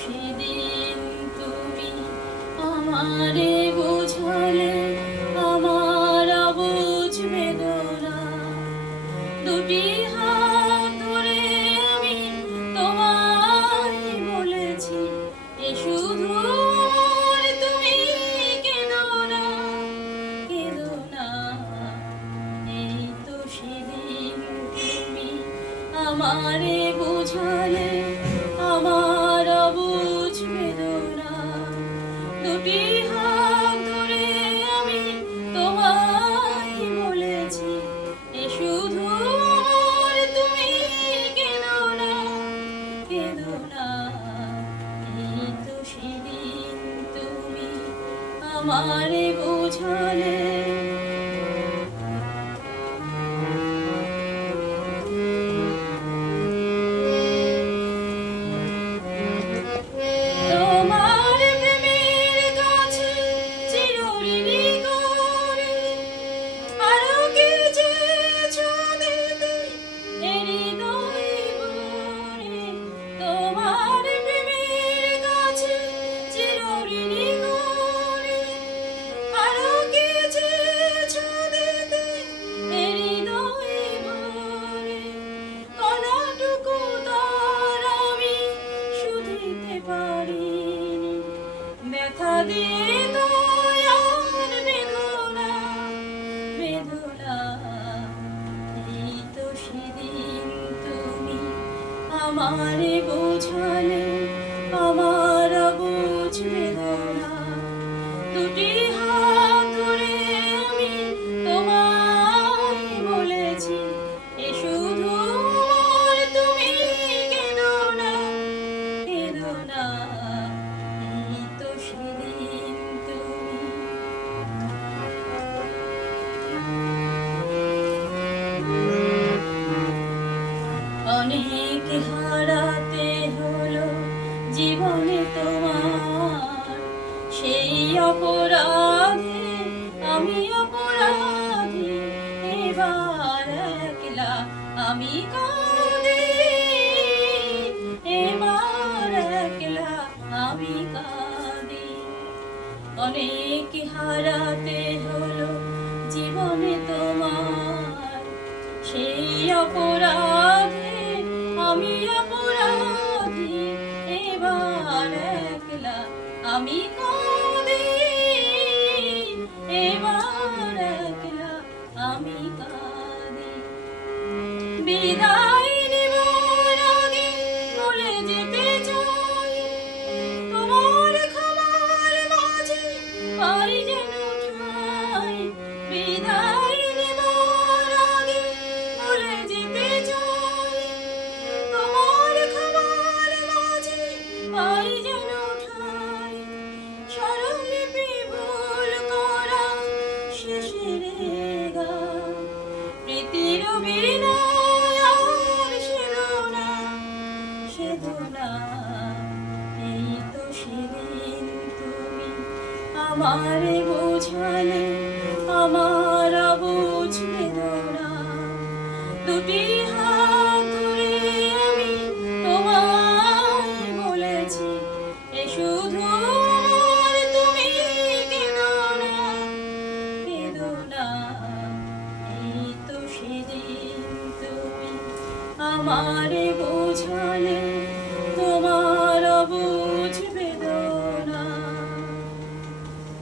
সেদিন তুমি আমারে বোঝালে আমার অবুঝ বেদনা। দুটি হাত ধরে আমি তোমায় বলেছি, এ শুধু তুমি কেঁদো না, কেঁদো না। এই তো সেদিন তুমি আমারে বোঝালে আমার অবুঝ বেদনা। দুটি হাত ধরে আমি তোমায় বলেছি, এ শুধু তুমি কেঁদো না, কেঁদো না। এই তো সেদিন তুমি আমারে বোঝালে। ব্যথা দিয়ে দয়ার বেদনা, বেদনা। এই তো সেদিন তুমি আমারে বোঝালে আমার অবুঝ বেদনা। দুটি হাত ধরে আমি তোমায় বলেছি, এ শুধু তুমি কেঁদো না, কেঁদো না। এই তো সেদিন তুমি অনেক হারাতে হলো জীবনে তোমার, সেই অপরাধে আমি অপরাধী। এবার একলা আমি কাঁদি, এবার একলা আমি কাঁদি। অনেক হারাতে হলো জীবনে তোমার, সেই অপরাধে আমি অপরাধী। এবার একলা আমি কাঁদি, এবার একলা আমি কাঁদি। বিদায় নেবার আগে বলে যেতে চাই, তোমার খাবার মাঝে পাই যেন ঠাই। বিদায় নেবার আগে বলে যেতে চাই, তোমার খাবার মাঝে পাই যেন ঠাই। স্বরলিপি ভুল করা শেষের গান, প্রীতির বিনয় আর সেদনা, সেদনা। এই তো সেদিন তুমি আমারে বোঝালে আমার অবুঝ বেদনা। দুটি হাত ধরে আমি তোমায় বলেছি, এ শুধু তুমি কেঁদো না, কেঁদো না। এই তো সেদিন তুমি আমারে বোঝালে তোমার অবুঝ বেদনা।